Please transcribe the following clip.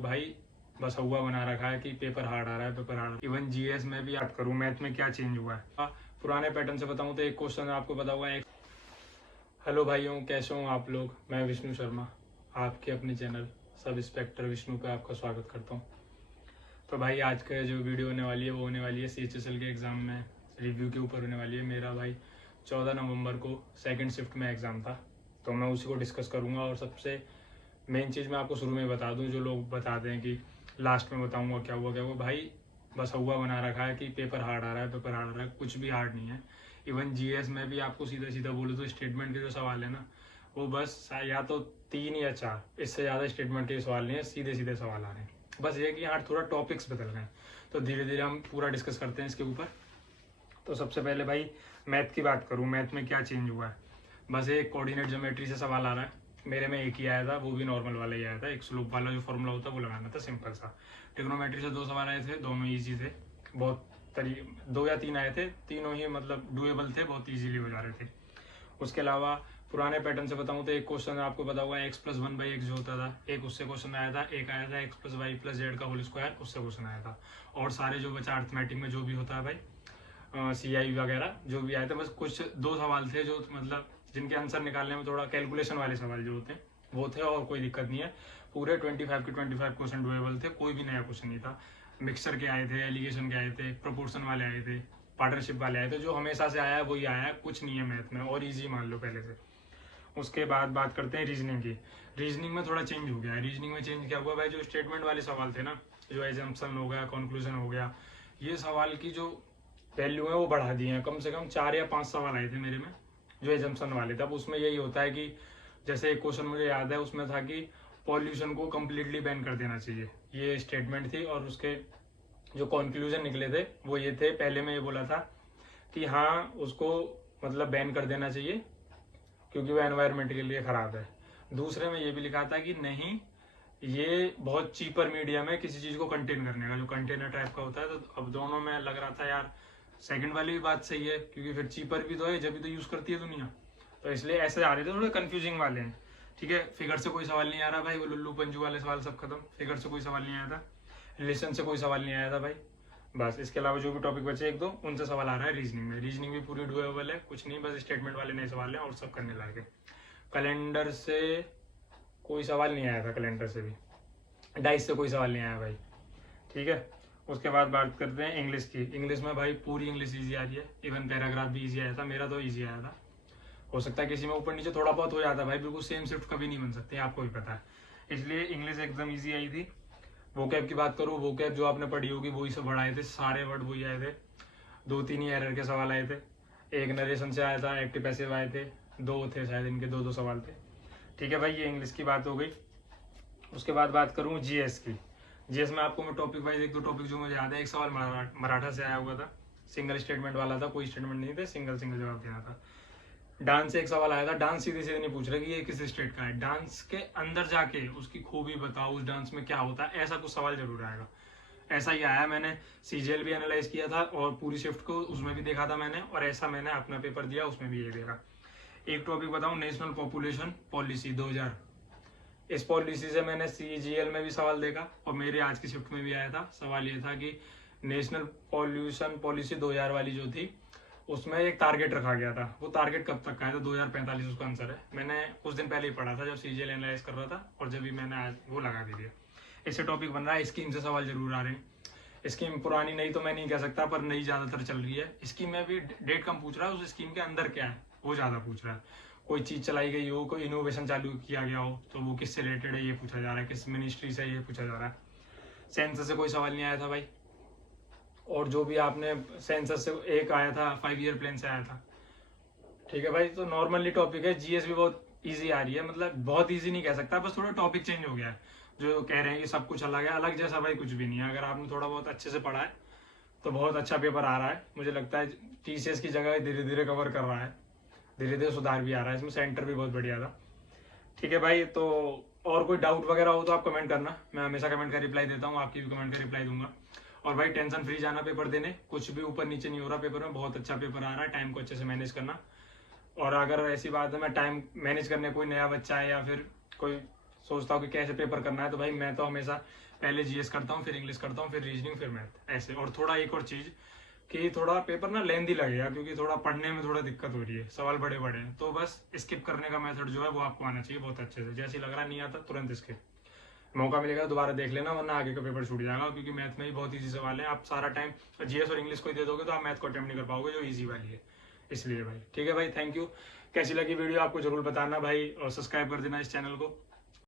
भाई बस हुआ बना रखा है कि पेपर हार्ड आ रहा है, पेपर हार्ड। इवन जीएस में भी याद करूँ मैथ में क्या चेंज हुआ है। पुराने पैटर्न से बताऊँ तो एक क्वेश्चन आपको पता होगा। हेलो भाइयों, कैसे हो आप लोग। मैं विष्णु शर्मा आपके अपने चैनल सब इंस्पेक्टर विष्णु पे आपका स्वागत करता हूँ। तो भाई आज का जो वीडियो होने वाली है वो होने वाली है CHSL के एग्ज़ाम में रिव्यू के ऊपर होने वाली है। मेरा भाई 14 नवंबर को सेकंड शिफ्ट में एग्ज़ाम था, तो मैं उसी को डिस्कस करूँगा। और सबसे मेन चीज़ मैं आपको शुरू में बता दूँ, जो लोग बताते हैं कि लास्ट में बताऊँगा क्या हुआ क्या हुआ। भाई बस हुआ बना रखा है कि पेपर हार्ड आ रहा है, पेपर हार्ड आ रहा है। कुछ भी हार्ड नहीं है। इवन जीएस में भी आपको सीधा सीधा बोलो तो स्टेटमेंट के जो सवाल है ना, वो बस या तो 3 या 4, इससे ज़्यादा स्टेटमेंट के सवाल नहीं है, सीधे सीधे सवाल आ रहे हैं। बस ये कि यहाँ थोड़ा टॉपिक्स बदल गए हैं, तो धीरे धीरे हम पूरा डिस्कस करते हैं इसके ऊपर। तो सबसे पहले भाई मैथ की बात करूँ, मैथ में क्या चेंज हुआ है। बस एक कोऑर्डिनेट ज्योमेट्री से सवाल आ रहा है। मेरे में एक ही आया था, वो भी नॉर्मल वाला ही आया था। एक स्लोप वाला जो फॉर्मूला होता है वो लगाना था, सिंपल सा। ट्रिग्नोमेट्री से 2 सवाल आए थे, दोनों ईजी थे। बहुत 2 या 3 आए थे, तीनों ही मतलब डुएबल थे, बहुत ईजीली हो जा रहे थे। उसके अलावा पुराने पैटर्न से बताऊं तो एक क्वेश्चन आपको पता होगा x+1/x जो होता था, एक उससे क्वेश्चन आया था। एक आया था x+y+z का होल स्क्वायर, उससे क्वेश्चन आया था। और सारे जो बचा अर्थमेटिक में जो भी होता है भाई, CI वगैरह जो भी आए थे, बस कुछ 2 सवाल थे जो मतलब जिनके आंसर निकालने में थोड़ा कैलकुलेशन वाले सवाल जो होते हैं वो थे, और कोई दिक्कत नहीं है। पूरे 25 के 25 क्वेश्चन डुएबल थे, कोई भी नया क्वेश्चन नहीं था। मिक्सचर के आए थे, एलिगेशन के आए थे, प्रोपोर्शन वाले आए थे, पार्टनरशिप वाले आए थे। जो हमेशा से आया है वही आया है, कुछ नहीं है मैथ में, और ईजी मान लो पहले से। उसके बाद बात करते हैं रीजनिंग की। रीजनिंग में थोड़ा चेंज हो गया है। रीजनिंग में चेंज क्या हुआ भाई, जो स्टेटमेंट वाले सवाल थे ना, जो एजम्पशन हो गया, कंक्लूजन हो गया, ये सवाल की जो वैल्यू है वो बढ़ा दी है। कम से कम 4 या 5 सवाल आए थे मेरे में जो एजम्पशन वाले थे। अब उसमें यही होता है कि जैसे एक क्वेश्चन मुझे याद है, उसमें था कि पॉल्यूशन को कम्प्लीटली बैन कर देना चाहिए, ये स्टेटमेंट थी। और उसके जो कंक्लूजन निकले थे वो ये थे। पहले में ये बोला था कि हाँ उसको मतलब बैन कर देना चाहिए क्योंकि वो एनवायरनमेंट के लिए खराब है। दूसरे में ये भी लिखा था कि नहीं, ये बहुत चीपर मीडियम है किसी चीज को कंटेन करने का, जो कंटेनर टाइप का होता है। तो अब दोनों में लग रहा था यार सेकंड वाली भी बात सही है, क्योंकि फिर चीपर भी तो है, जब भी तो यूज करती है दुनिया। तो इसलिए ऐसे आ रहे थे, थोड़े कंफ्यूजिंग वाले हैं। ठीक है, फिगर से कोई सवाल नहीं आ रहा भाई, वो लुल्लू पंजू वाले सवाल सब खत्म। फिगर से कोई सवाल नहीं आया था, रिलेशन से कोई सवाल नहीं आया था भाई। बस इसके अलावा जो भी टॉपिक बचे 1-2 उनसे सवाल आ रहा है रीजनिंग में। रीजनिंग भी पूरी डुएबल है, कुछ नहीं, बस स्टेटमेंट वाले नए सवाल हैं और सब करने लायक है। कैलेंडर से कोई सवाल नहीं आया था, कैलेंडर से भी। डाइस से कोई सवाल नहीं आया भाई। ठीक है, उसके बाद बात करते हैं इंग्लिश की। इंग्लिश में भाई पूरी इंग्लिश ईजी आ रही है, इवन पैराग्राफ भी ईजी आया था। मेरा तो ईजी आया था, हो सकता है किसी में ऊपर नीचे थोड़ा बहुत हो जाता है भाई, बिल्कुल सेम शिफ्ट कभी नहीं बन सकते, आपको भी पता है। इसलिए इंग्लिश एकदम ईजी आई थी। वोकैब की बात करूँ, वोकैब जो आपने पढ़ी होगी वही सब बढ़ाए थे, सारे वर्ड वही आए थे। 2-3 ही एरर के सवाल आए थे। एक नरेशन से आया था, एक्टिव पैसिव आए थे, 2 थे शायद, इनके 2-2 सवाल थे। ठीक है भाई, ये इंग्लिश की बात हो गई। उसके बाद बात करूँ जीएस की। जीएस में आपको मैं टॉपिक वाइज 1-2 टॉपिक जो मुझे याद है। एक सवाल मराठा से आया हुआ था, सिंगल स्टेटमेंट वाला था, कोई स्टेटमेंट नहीं थे, सिंगल जवाब देना था। डांस से एक सवाल आया था। डांस सीधे सीधे नहीं पूछ रहे कि ये किस स्टेट का है, डांस के अंदर जाके उसकी खूबी बताओ, उस डांस में क्या होता है, ऐसा कुछ सवाल जरूर आएगा। ऐसा ही आया। मैंने सीजीएल भी एनालाइज किया था और पूरी शिफ्ट को उसमें भी देखा था मैंने, और ऐसा मैंने अपना पेपर दिया उसमें भी यही देखा। एक टॉपिक बताऊं, नेशनल पॉपुलेशन पॉलिसी 2000। इस पॉलिसी से मैंने सीजीएल में भी सवाल देखा और मेरे आज की शिफ्ट में भी आया था। सवाल ये था कि नेशनल पॉल्यूशन पॉलिसी 2000 वाली जो थी, उसमें एक टारगेट रखा गया था। वो टारगेट कब तक का है, तो 2045 उसका आंसर है। मैंने कुछ दिन पहले ही पढ़ा था जब सीजीएल एनालाइज कर रहा था, और जब भी मैंने आज वो लगा भी दिया। इससे टॉपिक बन रहा है। स्कीम से सवाल जरूर आ रहे हैं। स्कीम पुरानी नई तो मैं नहीं कह सकता, पर नई ज्यादातर चल रही है। स्कीम में भी डेट कम पूछ रहा है, उस स्कीम के अंदर क्या है वो ज्यादा पूछ रहा है। कोई चीज चलाई गई हो, कोई इनोवेशन चालू किया गया हो, तो वो किससे रिलेटेड है ये पूछा जा रहा है, किस मिनिस्ट्री से ये पूछा जा रहा है। सेंसस से कोई सवाल नहीं आया था भाई। और जो भी आपने सेंसस से एक आया था, 5 ईयर प्लान से आया था। ठीक है भाई, तो नॉर्मली टॉपिक है। जीएस भी बहुत इजी आ रही है, मतलब बहुत इजी नहीं कह सकता, बस थोड़ा टॉपिक चेंज हो गया है। जो कह रहे हैं कि सब कुछ अलग है, अलग जैसा भाई कुछ भी नहीं है। अगर आपने थोड़ा बहुत अच्छे से पढ़ा है तो बहुत अच्छा पेपर आ रहा है। मुझे लगता है टीसीएस की जगह धीरे धीरे कवर कर रहा है, धीरे धीरे सुधार भी आ रहा है इसमें। सेंटर भी बहुत बढ़िया था। ठीक है भाई, तो और कोई डाउट वगैरह हो तो आप कमेंट करना, मैं हमेशा कमेंट का रिप्लाई देता हूँ, आपकी भी कमेंट का रिप्लाई दूंगा। और भाई टेंशन फ्री जाना पेपर देने, कुछ भी ऊपर नीचे नहीं हो रहा पेपर में, बहुत अच्छा पेपर आ रहा है। टाइम को अच्छे से मैनेज करना। और अगर ऐसी बात है मैं टाइम मैनेज करने कोई नया बच्चा है या फिर कोई सोचता हूँ कि कैसे पेपर करना है, तो भाई मैं तो हमेशा पहले जीएस करता हूँ, फिर इंग्लिश करता हूँ, फिर रीजनिंग, फिर मैथ, ऐसे। और थोड़ा एक और चीज़ कि थोड़ा पेपर ना लेंदी लगेगा, क्योंकि थोड़ा पढ़ने में थोड़ा दिक्कत हो रही है, सवाल बड़े बड़े हैं, तो बस स्किप करने का मेथड जो है वो आपको आना चाहिए बहुत अच्छे से। जैसे लग रहा नहीं आता तुरंत स्किप, मौका मिलेगा तो दोबारा देख लेना, वरना आगे का पेपर छूट जाएगा, क्योंकि मैथ में ही बहुत ईजी सवाल है। आप सारा टाइम जीएस और इंग्लिश को ही दे दोगे तो आप मैथ को अटेम्प्ट नहीं कर पाओगे, जो ईजी वाली है। इसलिए भाई ठीक है भाई, थैंक यू। कैसी लगी वीडियो आपको जरूर बताना भाई, और सब्सक्राइब कर देना इस चैनल को।